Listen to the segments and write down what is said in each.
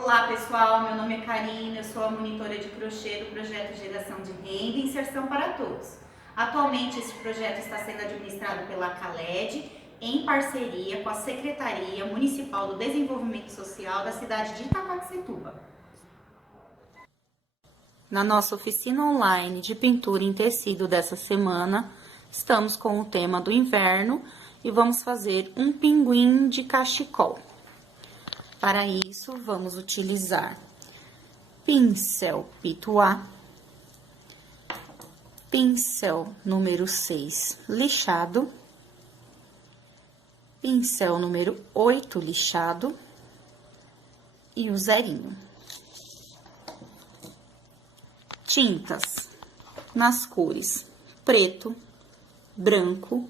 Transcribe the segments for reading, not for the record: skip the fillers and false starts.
Olá pessoal, meu nome é Karina, eu sou a monitora de crochê do projeto Geração de Renda e Inserção para Todos. Atualmente esse projeto está sendo administrado pela CALED em parceria com a Secretaria Municipal do Desenvolvimento Social da cidade de Itaquaquecetuba. Na nossa oficina online de pintura em tecido dessa semana, estamos com o tema do inverno e vamos fazer um pinguim de cachecol. Para isso, vamos utilizar pincel pituá, pincel número 6 lixado, pincel número 8 lixado e o zerinho. Tintas nas cores preto, branco,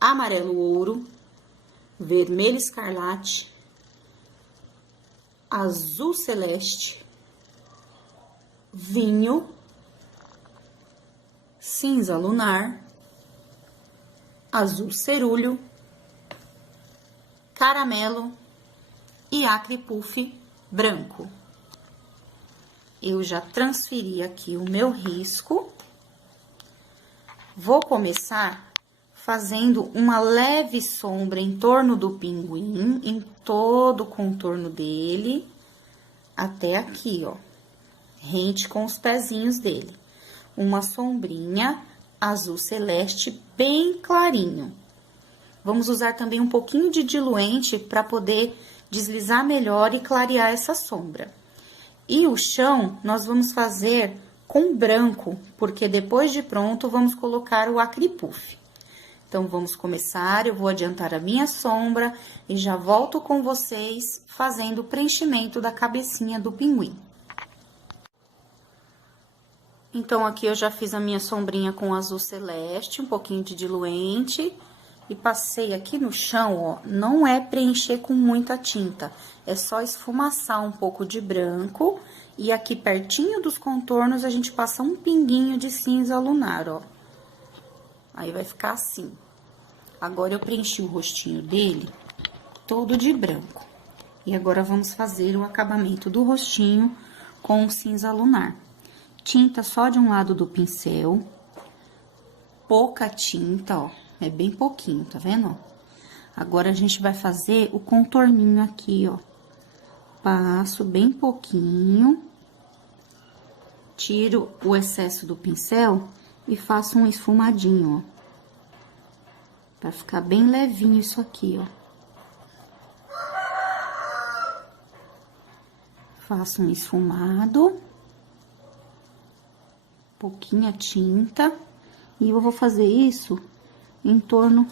amarelo ouro, vermelho escarlate, azul celeste, vinho, cinza lunar, azul cerúleo, caramelo e acre puff branco. Eu já transferi aqui o meu risco. Vou começar fazendo uma leve sombra em torno do pinguim, em todo o contorno dele, até aqui, ó, rente com os pezinhos dele. Uma sombrinha azul celeste bem clarinho. Vamos usar também um pouquinho de diluente para poder deslizar melhor e clarear essa sombra. E o chão nós vamos fazer com branco, porque depois de pronto vamos colocar o acre puff. Então, vamos começar, eu vou adiantar a minha sombra e já volto com vocês fazendo o preenchimento da cabecinha do pinguim. Então, aqui eu já fiz a minha sombrinha com azul celeste, um pouquinho de diluente. E passei aqui no chão, ó, não é preencher com muita tinta, é só esfumaçar um pouco de branco. E aqui pertinho dos contornos a gente passa um pinguinho de cinza lunar, ó. Aí, vai ficar assim. Agora, eu preenchi o rostinho dele todo de branco. E agora, vamos fazer o acabamento do rostinho com o cinza lunar. Tinta só de um lado do pincel. Pouca tinta, ó. É bem pouquinho, tá vendo? Agora, a gente vai fazer o contorninho aqui, ó. Passo bem pouquinho. Tiro o excesso do pincel e faço um esfumadinho, ó. Pra ficar bem levinho isso aqui, ó. Faço um esfumado. Pouquinha tinta. E eu vou fazer isso em torno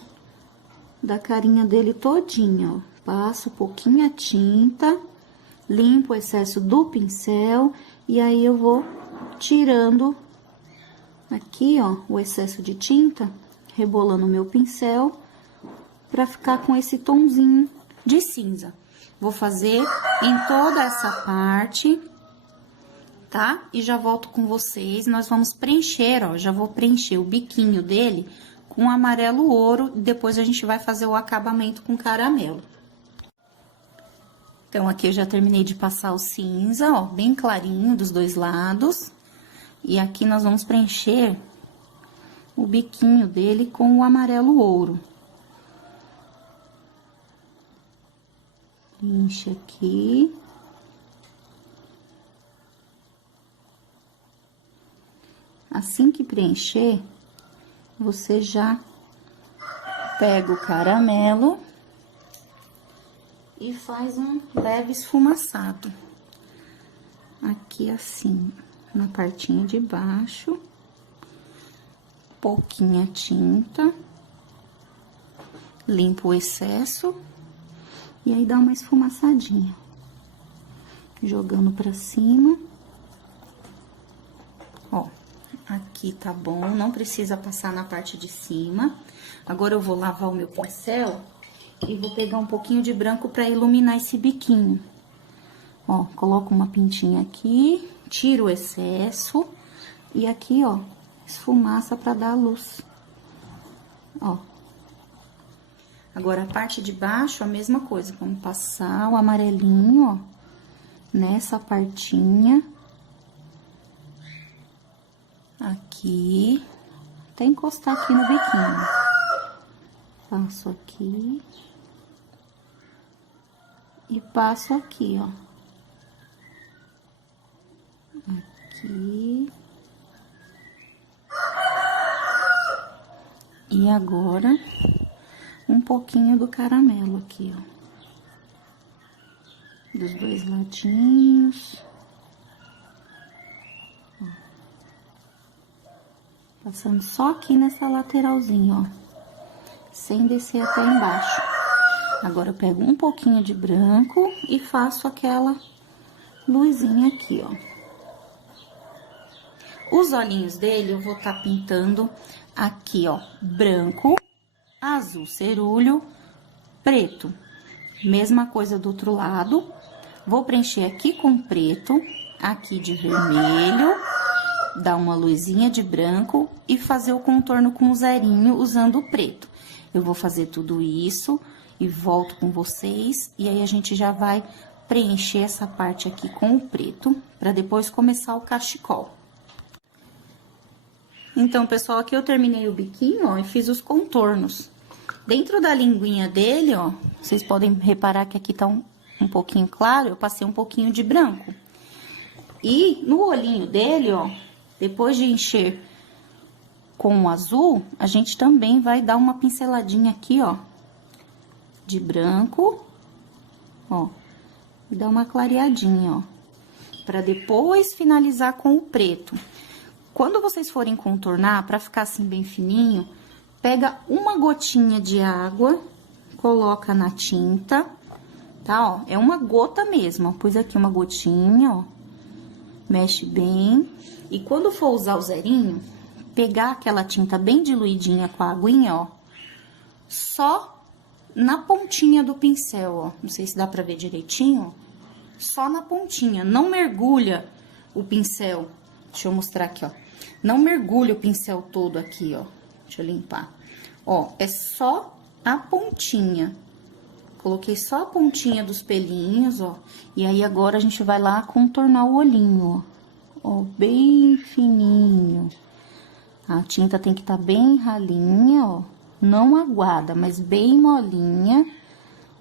da carinha dele todinha, ó. Passo pouquinha tinta, limpo o excesso do pincel e aí eu vou tirando aqui, ó, o excesso de tinta, rebolando o meu pincel pra ficar com esse tonzinho de cinza. Vou fazer em toda essa parte, tá? E já volto com vocês, nós vamos preencher, ó, já vou preencher o biquinho dele com amarelo ouro, depois a gente vai fazer o acabamento com caramelo. Então, aqui eu já terminei de passar o cinza, ó, bem clarinho dos dois lados. E aqui nós vamos preencher o biquinho dele com o amarelo ouro. Preenche aqui. Assim que preencher, você já pega o caramelo e faz um leve esfumaçado. Aqui assim, na partinha de baixo, pouquinha tinta, limpa o excesso e aí dá uma esfumaçadinha, jogando pra cima. Ó, aqui tá bom, não precisa passar na parte de cima. Agora, eu vou lavar o meu pincel e vou pegar um pouquinho de branco pra iluminar esse biquinho. Ó, coloco uma pintinha aqui, tiro o excesso e aqui, ó, esfumaça pra dar a luz. Ó. Agora, a parte de baixo, a mesma coisa. Vamos passar o amarelinho, ó, nessa partinha. Aqui. Até encostar aqui no biquinho. Passo aqui. E passo aqui, ó. Aqui. E agora, um pouquinho do caramelo aqui, ó. Dos dois ladinhos. Ó. Passando só aqui nessa lateralzinha, ó. Sem descer até embaixo. Agora, eu pego um pouquinho de branco e faço aquela luzinha aqui, ó. Os olhinhos dele, eu vou tá pintando aqui, ó, branco, azul cerúleo, preto. Mesma coisa do outro lado. Vou preencher aqui com preto, aqui de vermelho, dar uma luzinha de branco e fazer o contorno com zerinho usando o preto. Eu vou fazer tudo isso e volto com vocês, e aí a gente já vai preencher essa parte aqui com o preto, pra depois começar o cachecol. Então, pessoal, aqui eu terminei o biquinho, ó, e fiz os contornos. Dentro da linguinha dele, ó, vocês podem reparar que aqui tá um pouquinho claro, eu passei um pouquinho de branco. E no olhinho dele, ó, depois de encher com o azul, a gente também vai dar uma pinceladinha aqui, ó, de branco, ó, e dar uma clareadinha, ó, pra depois finalizar com o preto. Quando vocês forem contornar, pra ficar assim bem fininho, pega uma gotinha de água, coloca na tinta, tá, ó, é uma gota mesmo, ó, pus aqui uma gotinha, ó, mexe bem, e quando for usar o zerinho, pegar aquela tinta bem diluidinha com a aguinha, ó, só na pontinha do pincel, ó, não sei se dá pra ver direitinho, ó, só na pontinha, não mergulha o pincel, deixa eu mostrar aqui, ó, não mergulha o pincel todo aqui, ó, deixa eu limpar, ó, é só a pontinha, coloquei só a pontinha dos pelinhos, ó, e aí agora a gente vai lá contornar o olhinho, ó, bem fininho, a tinta tem que estar bem ralinha, ó, não aguada, mas bem molinha,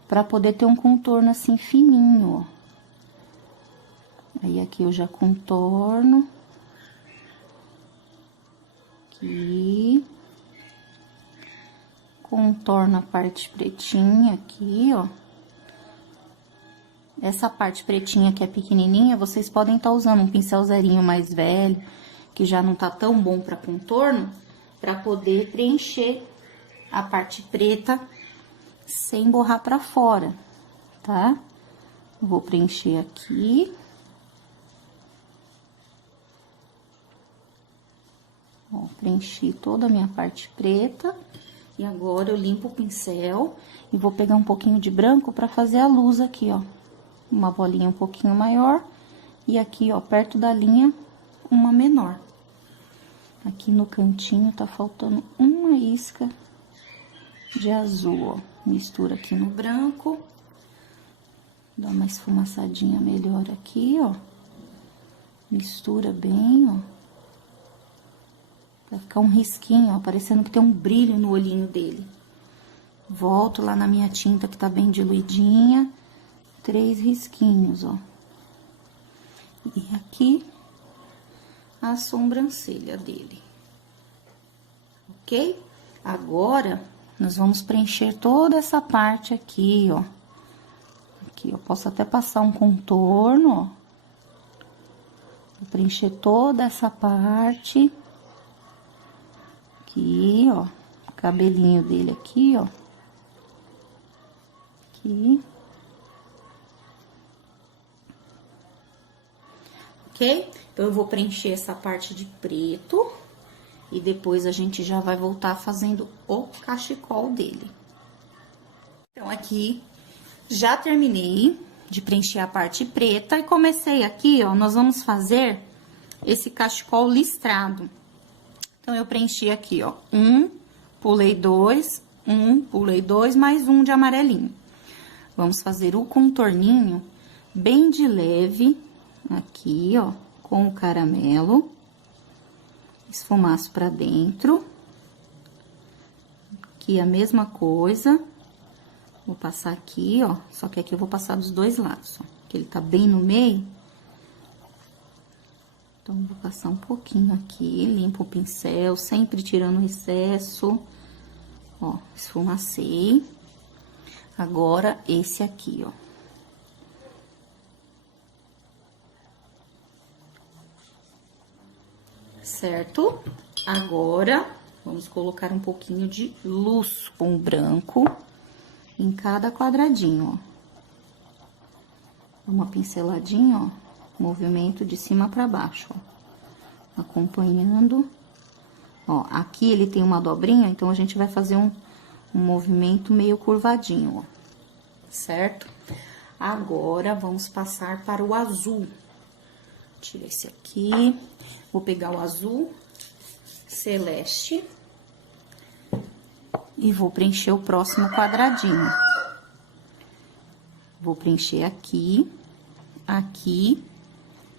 pra poder ter um contorno assim fininho, ó. Aí, aqui eu já contorno. Aqui. Contorno a parte pretinha aqui, ó. Essa parte pretinha que é pequenininha, vocês podem estar usando um pincel zerinho mais velho, que já não tá tão bom pra contorno, pra poder preencher a parte preta sem borrar pra fora, tá? Vou preencher aqui. Ó, preenchi toda a minha parte preta. E agora, eu limpo o pincel e vou pegar um pouquinho de branco pra fazer a luz aqui, ó. Uma bolinha um pouquinho maior e aqui, ó, perto da linha, uma menor. Aqui no cantinho tá faltando uma isca de azul, ó. Mistura aqui no branco. Dá uma esfumaçadinha melhor aqui, ó. Mistura bem, ó. Vai ficar um risquinho, ó, parecendo que tem um brilho no olhinho dele. Volto lá na minha tinta que tá bem diluidinha. 3 risquinhos, ó. E aqui, a sobrancelha dele. Ok? Agora, nós vamos preencher toda essa parte aqui, ó. Aqui, eu posso até passar um contorno, ó. Vou preencher toda essa parte. Aqui, ó. O cabelinho dele aqui, ó. Aqui. Ok? Então, eu vou preencher essa parte de preto. E depois, a gente já vai voltar fazendo o cachecol dele. Então, aqui, já terminei de preencher a parte preta. E comecei aqui, ó, nós vamos fazer esse cachecol listrado. Então, eu preenchi aqui, ó, pulei 2, pulei 2, mais um de amarelinho. Vamos fazer o contorninho bem de leve, aqui, ó, com o caramelo. Esfumaço pra dentro. Aqui a mesma coisa. Vou passar aqui, ó, só que aqui eu vou passar dos dois lados, ó, que ele tá bem no meio. Então, vou passar um pouquinho aqui, limpo o pincel, sempre tirando o excesso. Ó, esfumacei. Agora, esse aqui, ó. Certo? Agora, vamos colocar um pouquinho de luz com branco em cada quadradinho, ó. Uma pinceladinha, ó, movimento de cima pra baixo, ó. Acompanhando. Ó, aqui ele tem uma dobrinha, então a gente vai fazer um movimento meio curvadinho, ó. Certo? Agora, vamos passar para o azul. Tira esse aqui. Vou pegar o azul celeste. E vou preencher o próximo quadradinho. Vou preencher aqui, aqui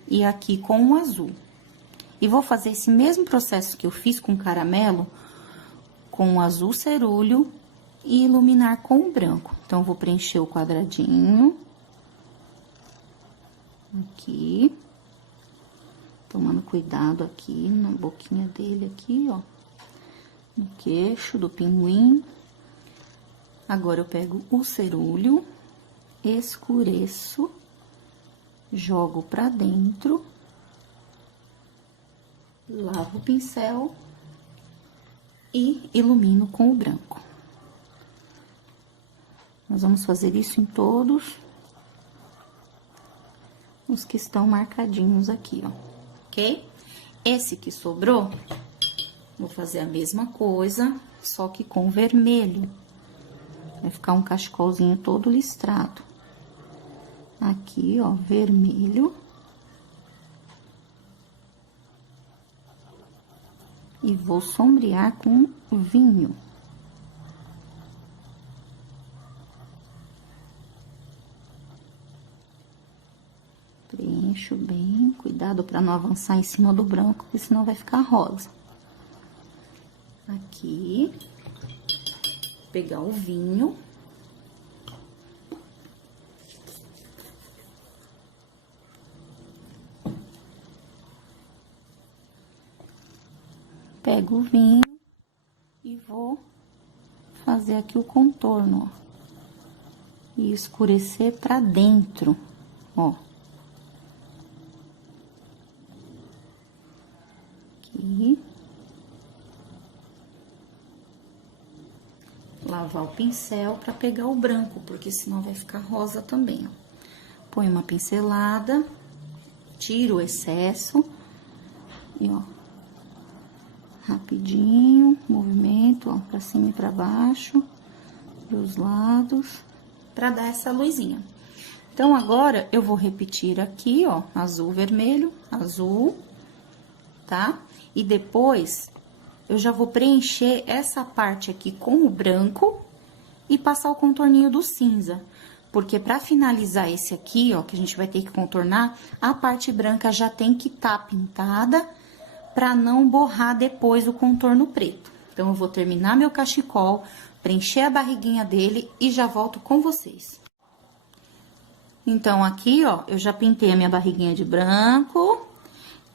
e aqui com o azul. E vou fazer esse mesmo processo que eu fiz com o caramelo, com o azul cerúleo e iluminar com o branco. Então, vou preencher o quadradinho. Aqui. Tomando cuidado aqui na boquinha dele, aqui, ó. No queixo do pinguim. Agora, eu pego o cerúleo, escureço, jogo pra dentro, lavo o pincel e ilumino com o branco. Nós vamos fazer isso em todos os que estão marcadinhos aqui, ó, ok? Esse que sobrou, vou fazer a mesma coisa, só que com vermelho. Vai ficar um cachecolzinho todo listrado. Aqui, ó, vermelho. E vou sombrear com vinho. Preencho bem, cuidado para não avançar em cima do branco, porque senão vai ficar rosa. Aqui, pegar o vinho. Pego o vinho e vou fazer aqui o contorno, ó. E escurecer pra dentro, ó. Aqui. Lavar o pincel pra pegar o branco, porque senão vai ficar rosa também, ó. Põe uma pincelada, tiro o excesso e, ó, rapidinho, movimento, ó, pra cima e pra baixo, dos lados, pra dar essa luzinha. Então, agora, eu vou repetir aqui, ó, azul, vermelho, azul, tá? E depois, eu já vou preencher essa parte aqui com o branco e passar o contorninho do cinza. Porque pra finalizar esse aqui, ó, que a gente vai ter que contornar, a parte branca já tem que tá pintada pra não borrar depois o contorno preto. Então, eu vou terminar meu cachecol, preencher a barriguinha dele e já volto com vocês. Então, aqui, ó, eu já pintei a minha barriguinha de branco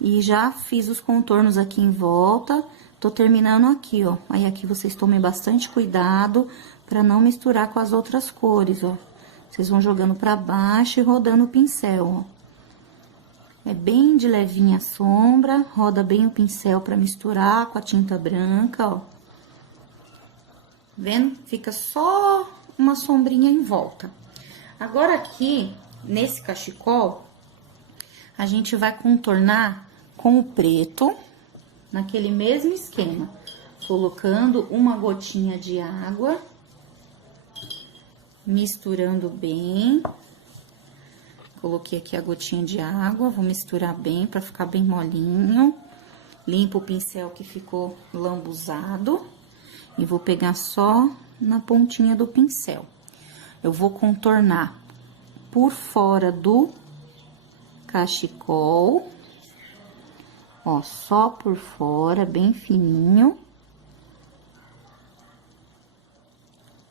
e já fiz os contornos aqui em volta. Tô terminando aqui, ó. Aí, aqui vocês tomem bastante cuidado pra não misturar com as outras cores, ó. Vocês vão jogando pra baixo e rodando o pincel, ó. É bem de levinha a sombra, roda bem o pincel pra misturar com a tinta branca, ó. Vendo? Fica só uma sombrinha em volta. Agora, aqui, nesse cachecol, a gente vai contornar com o preto, naquele mesmo esquema. Colocando uma gotinha de água, misturando bem. Coloquei aqui a gotinha de água, vou misturar bem pra ficar bem molinho. Limpo o pincel que ficou lambuzado. E vou pegar só na pontinha do pincel. Eu vou contornar por fora do cachecol. Ó, só por fora, bem fininho.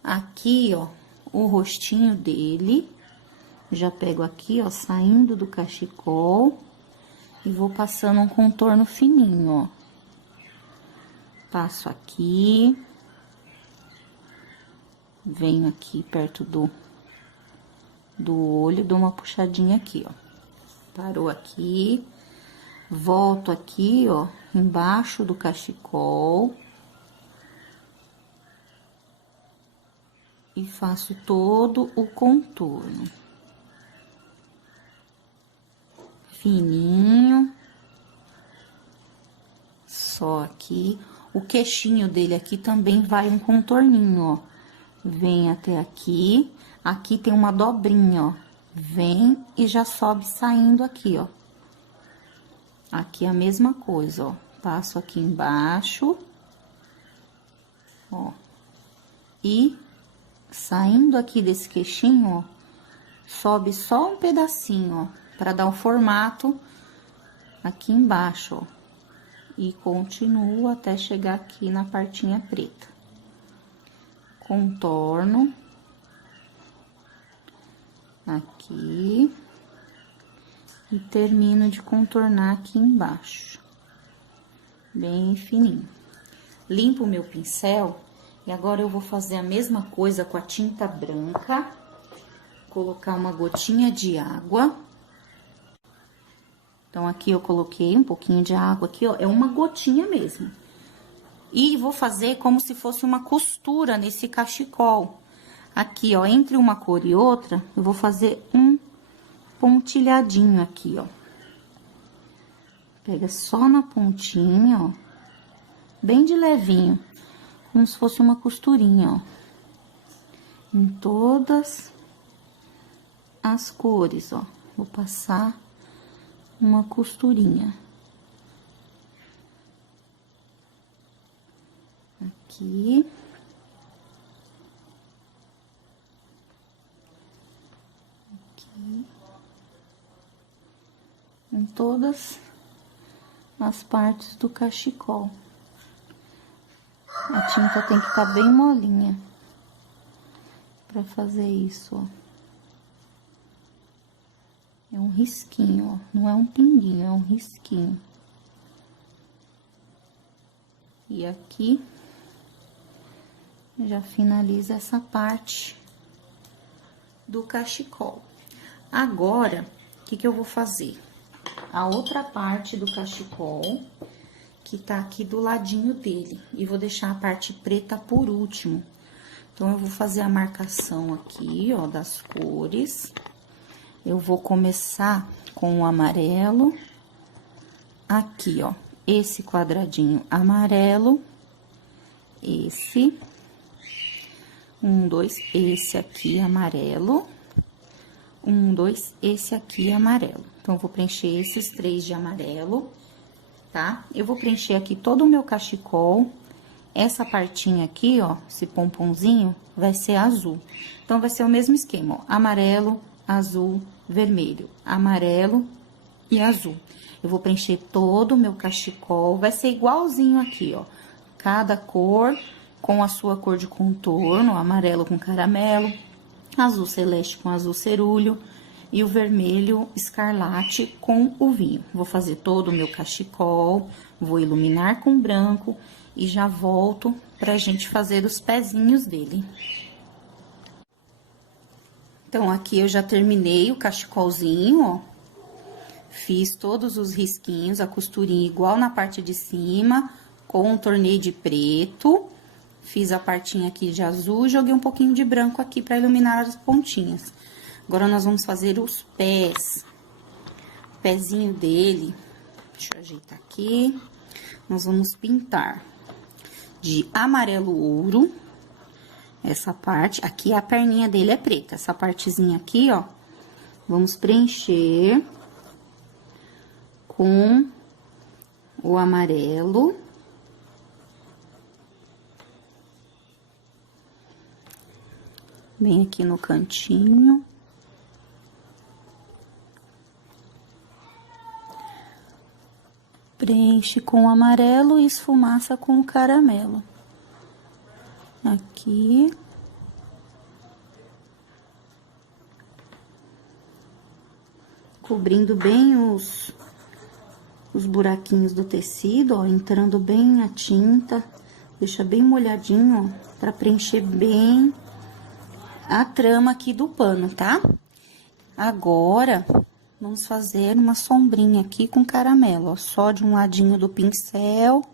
Aqui, ó, o rostinho dele. Já pego aqui, ó, saindo do cachecol. E vou passando um contorno fininho, ó. Passo aqui. Venho aqui perto do olho, dou uma puxadinha aqui, ó. Parou aqui. Volto aqui, ó, embaixo do cachecol. E faço todo o contorno. Fininho. Só aqui. O queixinho dele aqui também vai um contorninho, ó. Vem até aqui. Aqui tem uma dobrinha, ó. Vem e já sobe saindo aqui, ó. Aqui a mesma coisa, ó. Passo aqui embaixo. Ó. E saindo aqui desse queixinho, ó, sobe só um pedacinho, ó, pra dar o formato aqui embaixo, ó. E continuo até chegar aqui na partinha preta. Contorno. Aqui. E termino de contornar aqui embaixo. Bem fininho. Limpo o meu pincel. E agora eu vou fazer a mesma coisa com a tinta branca. Colocar uma gotinha de água. Então, aqui eu coloquei um pouquinho de água aqui, ó. É uma gotinha mesmo. E vou fazer como se fosse uma costura nesse cachecol. Aqui, ó, entre uma cor e outra, eu vou fazer um pontilhadinho aqui, ó. Pega só na pontinha, ó. Bem de levinho. Como se fosse uma costurinha, ó. Em todas as cores, ó. Vou passar uma costurinha. Aqui. Aqui. Em todas as partes do cachecol. A tinta tem que estar bem molinha pra fazer isso, ó. É um risquinho, ó. Não é um pinguinho, é um risquinho. E aqui já finaliza essa parte do cachecol. Agora, o que que eu vou fazer? A outra parte do cachecol, que tá aqui do ladinho dele. E vou deixar a parte preta por último. Então, eu vou fazer a marcação aqui, ó, das cores. Eu vou começar com o amarelo. Aqui, ó, esse quadradinho amarelo. Esse. 1, 2, esse aqui amarelo. 1, 2, esse aqui amarelo. Então, eu vou preencher esses 3 de amarelo, tá? Eu vou preencher aqui todo o meu cachecol. Essa partinha aqui, ó, esse pomponzinho, vai ser azul. Então, vai ser o mesmo esquema, ó. Amarelo, azul, vermelho. Amarelo e azul. Eu vou preencher todo o meu cachecol. Vai ser igualzinho aqui, ó. Cada cor com a sua cor de contorno. Amarelo com caramelo, azul celeste com azul cerúleo e o vermelho escarlate com o vinho. Vou fazer todo o meu cachecol, vou iluminar com branco e já volto pra gente fazer os pezinhos dele. Então, aqui eu já terminei o cachecolzinho, ó. Fiz todos os risquinhos, a costurinha igual na parte de cima, contornei de preto. Fiz a partinha aqui de azul e joguei um pouquinho de branco aqui pra iluminar as pontinhas. Agora, nós vamos fazer os pés. O pezinho dele, deixa eu ajeitar aqui. Nós vamos pintar de amarelo ouro. Essa parte, aqui a perninha dele é preta. Essa partezinha aqui, ó, vamos preencher com o amarelo. Bem aqui no cantinho. Preenche com o amarelo e esfumaça com o caramelo. Aqui. Cobrindo bem os buraquinhos do tecido, ó, entrando bem a tinta. Deixa bem molhadinho, ó, pra preencher bem a trama aqui do pano, tá? Agora, vamos fazer uma sombrinha aqui com caramelo, ó, só de um ladinho do pincel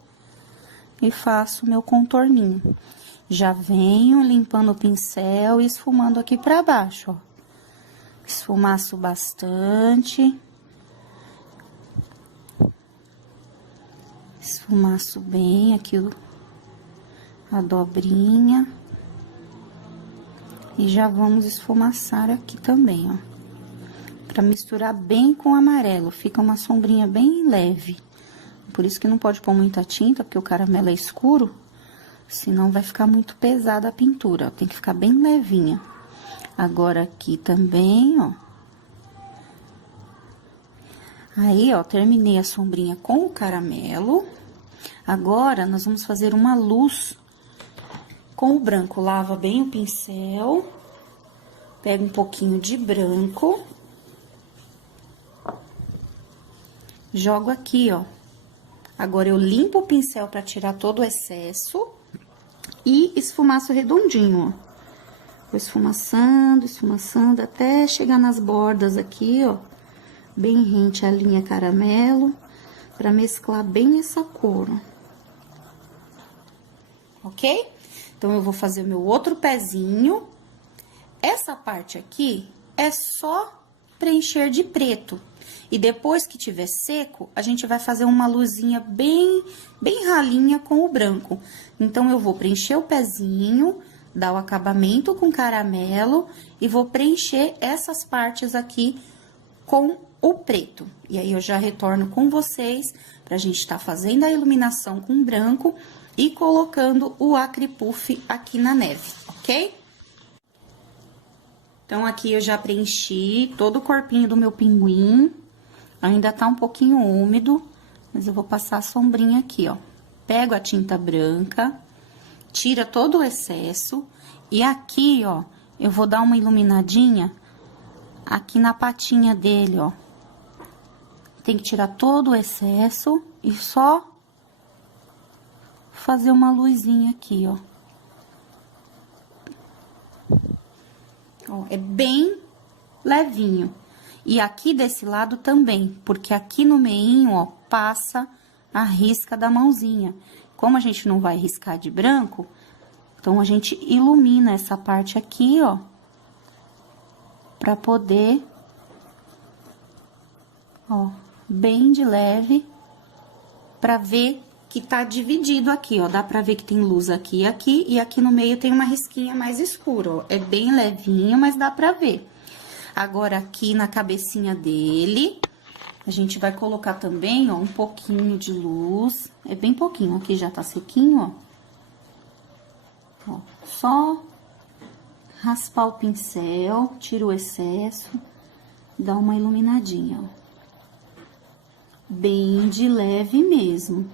e faço meu contorninho. Já venho limpando o pincel e esfumando aqui pra baixo, ó. Esfumaço bastante. Esfumaço bem aqui a dobrinha. E já vamos esfumaçar aqui também, ó. Pra misturar bem com o amarelo, fica uma sombrinha bem leve. Por isso que não pode pôr muita tinta, porque o caramelo é escuro, senão vai ficar muito pesada a pintura, ó. Tem que ficar bem levinha. Agora, aqui também, ó. Aí, ó, terminei a sombrinha com o caramelo. Agora, nós vamos fazer uma luz com o branco. Lava bem o pincel. Pega um pouquinho de branco. Jogo aqui, ó. Agora, eu limpo o pincel pra tirar todo o excesso. E esfumaço redondinho, ó. Vou esfumaçando, esfumaçando, até chegar nas bordas aqui, ó. Bem rente a linha caramelo, pra mesclar bem essa cor, ó. Ok? Então, eu vou fazer o meu outro pezinho. Essa parte aqui é só preencher de preto. E depois que tiver seco, a gente vai fazer uma luzinha bem ralinha com o branco. Então, eu vou preencher o pezinho, dar o acabamento com caramelo e vou preencher essas partes aqui com o preto. E aí, eu já retorno com vocês pra gente tá fazendo a iluminação com branco e colocando o acry puff aqui na neve, ok? Então, aqui eu já preenchi todo o corpinho do meu pinguim. Ainda tá um pouquinho úmido, mas eu vou passar a sombrinha aqui, ó. Pego a tinta branca, tira todo o excesso. E aqui, ó, eu vou dar uma iluminadinha aqui na patinha dele, ó. Tem que tirar todo o excesso e só fazer uma luzinha aqui, ó. Ó, é bem levinho. E aqui desse lado também, porque aqui no meinho, ó, passa a risca da mãozinha. Como a gente não vai riscar de branco, então, a gente ilumina essa parte aqui, ó, pra poder, ó, bem de leve, pra ver que tá dividido aqui, ó. Dá pra ver que tem luz aqui e aqui, e aqui no meio tem uma risquinha mais escura, ó. É bem levinho, mas dá pra ver. Agora, aqui na cabecinha dele, a gente vai colocar também, ó, um pouquinho de luz. É bem pouquinho, aqui já tá sequinho, ó. Ó, só raspar o pincel, tira o excesso, dá uma iluminadinha, ó. Bem de leve mesmo.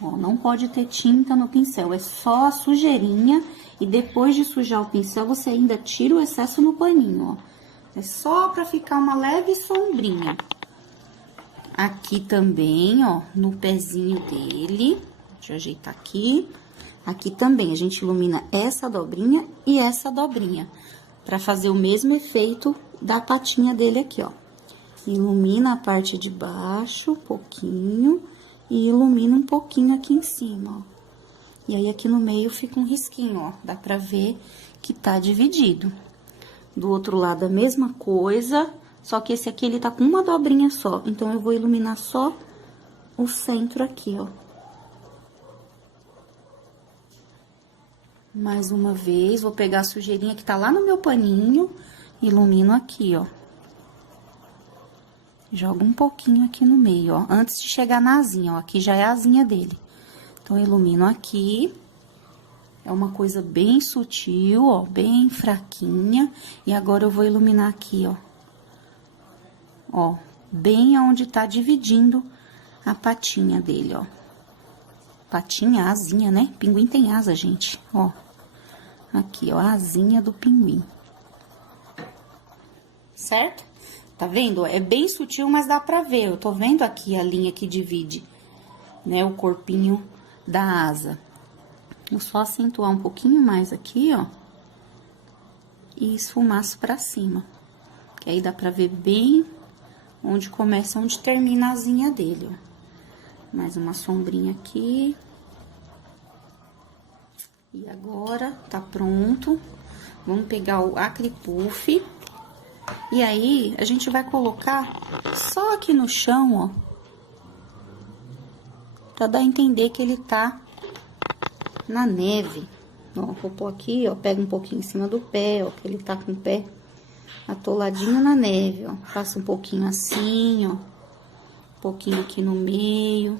Ó, não pode ter tinta no pincel, é só a sujeirinha. E depois de sujar o pincel, você ainda tira o excesso no paninho, ó. É só pra ficar uma leve sombrinha. Aqui também, ó, no pezinho dele. Deixa eu ajeitar aqui. Aqui também, a gente ilumina essa dobrinha e essa dobrinha. Pra fazer o mesmo efeito da patinha dele aqui, ó. Ilumina a parte de baixo, um pouquinho. E ilumina um pouquinho aqui em cima, ó. E aí, aqui no meio fica um risquinho, ó. Dá pra ver que tá dividido. Do outro lado, a mesma coisa, só que esse aqui, ele tá com uma dobrinha só. Então, eu vou iluminar só o centro aqui, ó. Mais uma vez, vou pegar a sujeirinha que tá lá no meu paninho, ilumino aqui, ó. Jogo um pouquinho aqui no meio, ó, antes de chegar na asinha, ó. Aqui já é a asinha dele. Então, ilumino aqui. É uma coisa bem sutil, ó, bem fraquinha. E agora, eu vou iluminar aqui, ó. Ó, bem aonde tá dividindo a patinha dele, ó. Patinha, asinha, né? Pinguim tem asa, gente, ó. Aqui, ó, a asinha do pinguim. Certo? Tá vendo? É bem sutil, mas dá pra ver. Eu tô vendo aqui a linha que divide, né, o corpinho da asa. Vou só acentuar um pouquinho mais aqui, ó. E esfumaço pra cima. Que aí dá pra ver bem onde começa, onde termina a asinha dele, ó. Mais uma sombrinha aqui. E agora, tá pronto. Vamos pegar o Acrypuff. E aí, a gente vai colocar só aqui no chão, ó. Pra dar a entender que ele tá na neve. Ó, vou pôr aqui, ó, pega um pouquinho em cima do pé, ó, que ele tá com o pé atoladinho na neve, ó. Faça um pouquinho assim, ó. Um pouquinho aqui no meio.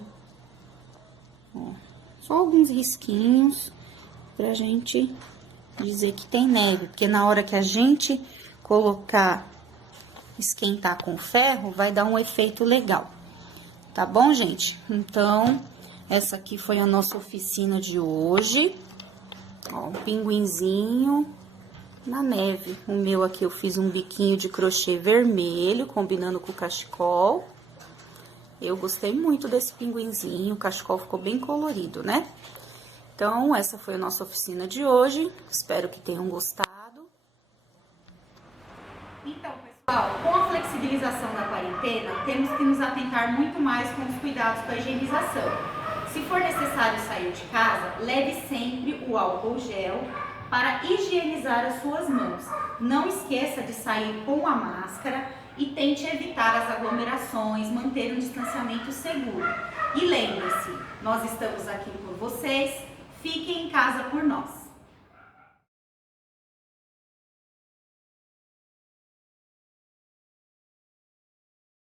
Ó, só alguns risquinhos pra gente dizer que tem neve, porque na hora que a gente colocar, esquentar com ferro, vai dar um efeito legal. Tá bom, gente? Então, essa aqui foi a nossa oficina de hoje. Ó, um pinguinzinho na neve. O meu aqui eu fiz um biquinho de crochê vermelho, combinando com o cachecol. Eu gostei muito desse pinguinzinho, o cachecol ficou bem colorido, né? Então, essa foi a nossa oficina de hoje. Espero que tenham gostado. Então, pessoal, com a flexibilização da quarentena, temos que nos atentar muito mais com os cuidados com a higienização. Se for necessário sair de casa, leve sempre o álcool gel para higienizar as suas mãos. Não esqueça de sair com a máscara e tente evitar as aglomerações, manter um distanciamento seguro. E lembre-se, nós estamos aqui por vocês, fiquem em casa por nós.